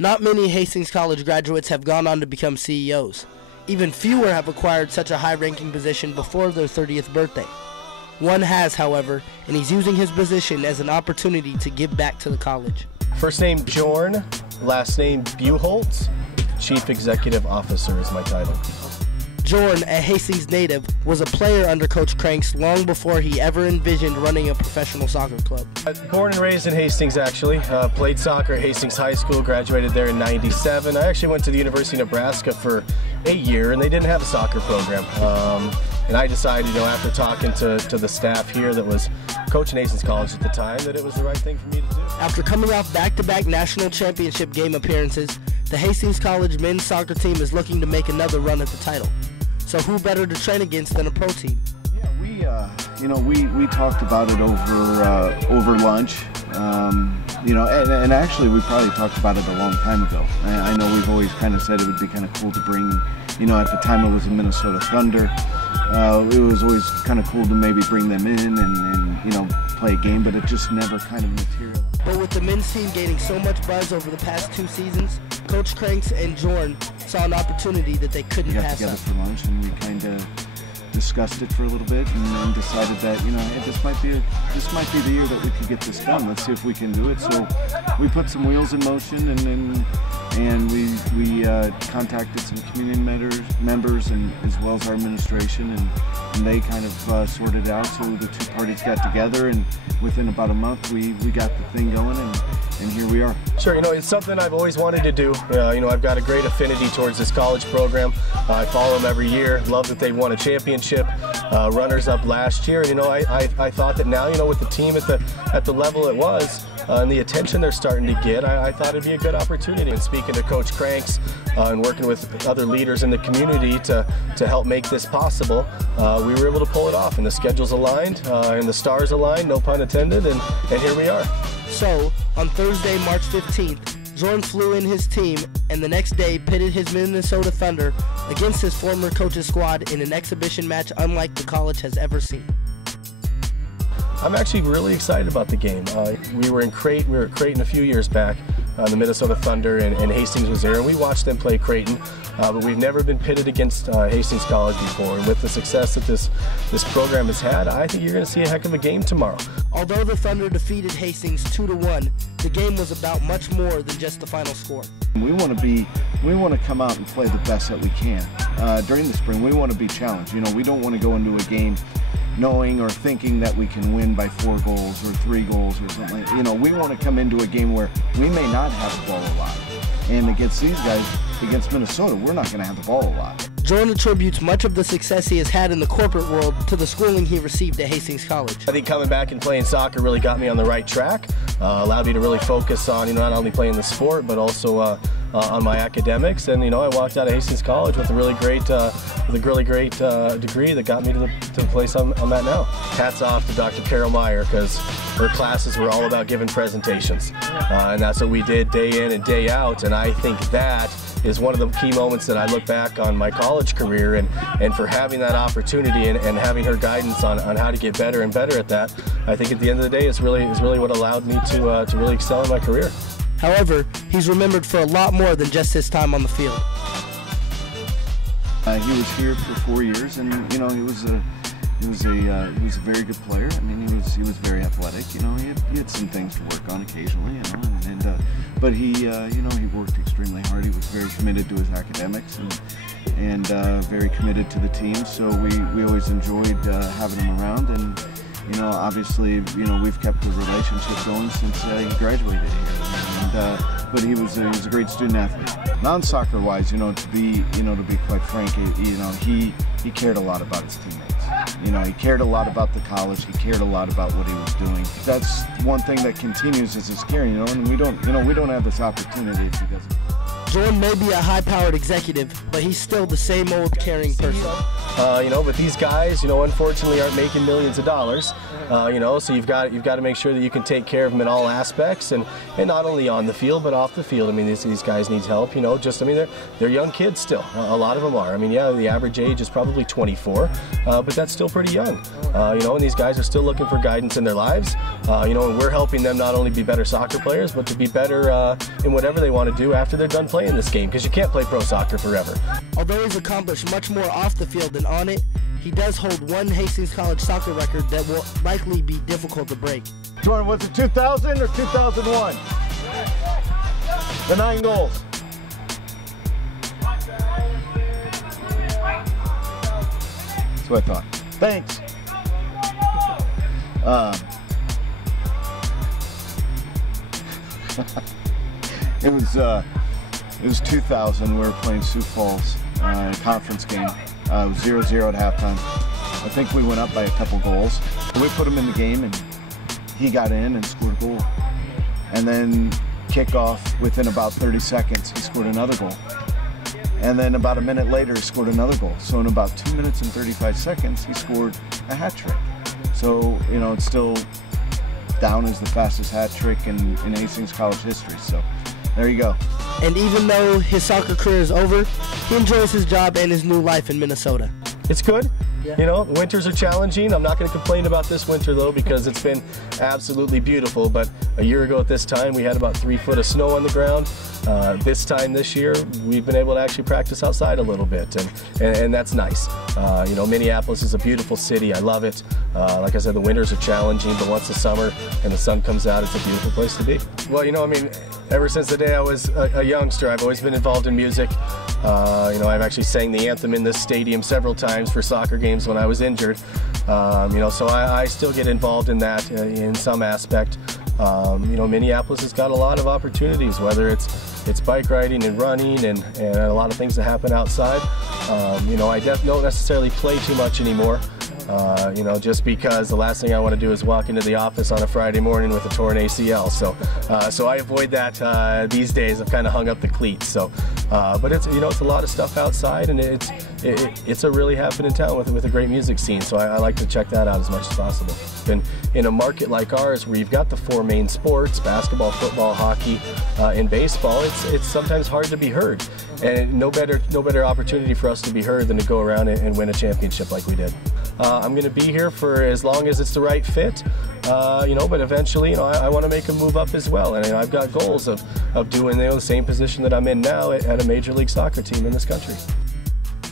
Not many Hastings College graduates have gone on to become CEOs. Even fewer have acquired such a high-ranking position before their 30th birthday. One has, however, and he's using his position as an opportunity to give back to the college. First name Djorn, last name Buchholz. Chief Executive Officer is my title. Djorn, a Hastings native, was a player under Coach Cranks long before he ever envisioned running a professional soccer club. Born and raised in Hastings, actually. Played soccer at Hastings High School, graduated there in '97. I actually went to the University of Nebraska for a year, and they didn't have a soccer program. And I decided, after talking to the staff here that was coaching Hastings College at the time, that it was the right thing for me to do. After coming off back-to-back national championship game appearances, the Hastings College men's soccer team is looking to make another run at the title. So who better to train against than a pro team? Yeah, we talked about it over lunch. And actually we probably talked about it a long time ago. I know we've always kind of said it would be kind of cool to bring, at the time it was the Minnesota Thunder. It was always kind of cool to maybe bring them in and play a game, but it just never kind of materialized. But with the men's team gaining so much buzz over the past 2 seasons, Coach Cranks and Djorn saw an opportunity that they couldn't pass up. We got together for lunch and we kind of discussed it for a little bit and then decided that, hey, this might be the year that we could get this done. Let's see if we can do it. So we put some wheels in motion and we contacted some community members and as well as our administration and they kind of sorted it out. So the 2 parties got together and within about a month we got the thing going and here we are. Sure, it's something I've always wanted to do. I've got a great affinity towards this college program. I follow them every year. Love that they won a championship, runners-up last year. And I thought that now, with the team at the level it was and the attention they're starting to get, I thought it'd be a good opportunity. And speaking to Coach Cranks and working with other leaders in the community to help make this possible, we were able to pull it off. And the schedules aligned and the stars aligned, no pun intended, and here we are. So, on Thursday, March 15th, Djorn flew in his team and the next day pitted his Minnesota Thunder against his former coach's squad in an exhibition match unlike the college has ever seen. I'm actually really excited about the game. We were at Creighton a few years back, the Minnesota Thunder, and Hastings was there, and we watched them play Creighton, but we've never been pitted against Hastings College before, and with the success that this program has had, I think you're going to see a heck of a game tomorrow. Although the Thunder defeated Hastings 2-1, the game was about much more than just the final score. We want to come out and play the best that we can. During the spring, we want to be challenged. We don't want to go into a game knowing or thinking that we can win by 4 goals or 3 goals or something. We want to come into a game where we may not have the ball a lot. And against these guys, against Minnesota, we're not going to have the ball a lot. Djorn attributes much of the success he has had in the corporate world to the schooling he received at Hastings College. I think coming back and playing soccer really got me on the right track, allowed me to really focus on not only playing the sport but also on my academics. And I walked out of Hastings College with a really great degree that got me to the place I'm at now. Hats off to Dr. Carol Meyer, because her classes were all about giving presentations, and that's what we did day in and day out. And I think that is one of the key moments that I look back on my college career, and for having that opportunity and having her guidance on how to get better and better at that, I think at the end of the day is really what allowed me to really excel in my career. However, he's remembered for a lot more than just his time on the field. He was here for 4 years, and he was a very good player. I mean, he was very athletic. He had some things to work on occasionally, but he worked extremely hard. He was very committed to his academics and very committed to the team. So we always enjoyed having him around, and obviously we've kept the relationship going since he graduated here. But he was a great student athlete. Non-soccer wise, to be quite frank, he cared a lot about his teammates. He cared a lot about the college. He cared a lot about what he was doing. That's one thing that continues as his career, and we don't have this opportunity if he doesn't. Djorn may be a high-powered executive, but he's still the same old caring person. But these guys, unfortunately aren't making millions of dollars. You know, so you've got to make sure that you can take care of them in all aspects, and not only on the field but off the field. I mean, these guys need help. You know, I mean, they're young kids still. A lot of them are. I mean, yeah, the average age is probably 24, but that's still pretty young. You know, and these guys are still looking for guidance in their lives. You know, and we're helping them not only be better soccer players, but to be better in whatever they want to do after they're done playing this game, because you can't play pro soccer forever. Although he's accomplished much more off the field than on it, he does hold one Hastings College soccer record that will likely be difficult to break. Djorn, was it 2000 or 2001? The 9 goals. That's what I thought. Thanks. It was 2000. We were playing Sioux Falls conference game. It was 0-0 at halftime. I think we went up by a couple goals. We put him in the game, and he got in and scored a goal. And then kickoff, within about 30 seconds, he scored another goal. And then about a minute later, he scored another goal. So in about 2 minutes and 35 seconds, he scored a hat trick. So, you know, it's still down as the fastest hat trick in Hastings College history. So there you go. And even though his soccer career is over, he enjoys his job and his new life in Minnesota. It's good. Yeah. You know, winters are challenging. I'm not going to complain about this winter, though, because it's been absolutely beautiful. But a year ago at this time, we had about 3 foot of snow on the ground. This time this year, we've been able to actually practice outside a little bit, and that's nice. You know, Minneapolis is a beautiful city. I love it. Like I said, the winters are challenging, but once the summer and the sun comes out, it's a beautiful place to be. Well, you know, I mean, ever since the day I was a youngster, I've always been involved in music. You know, I've actually sang the anthem in this stadium several times for soccer games when I was injured. You know, so I still get involved in that in some aspect. You know, Minneapolis has got a lot of opportunities, whether it's bike riding and running and a lot of things that happen outside. You know, I don't necessarily play too much anymore. You know, just because the last thing I want to do is walk into the office on a Friday morning with a torn ACL. So I avoid that these days. I've kind of hung up the cleats. So, but it's, you know, it's a lot of stuff outside, and it's a really happening town with a great music scene. So I like to check that out as much as possible. And in a market like ours, where you've got the 4 main sports, basketball, football, hockey, and baseball, it's sometimes hard to be heard. And no better opportunity for us to be heard than to go around and win a championship like we did. I'm going to be here for as long as it's the right fit, you know, but eventually, you know, I want to make a move up as well. And I've got goals of doing, you know, the same position that I'm in now at a Major League Soccer team in this country.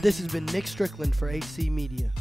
This has been Nick Strickland for HC Media.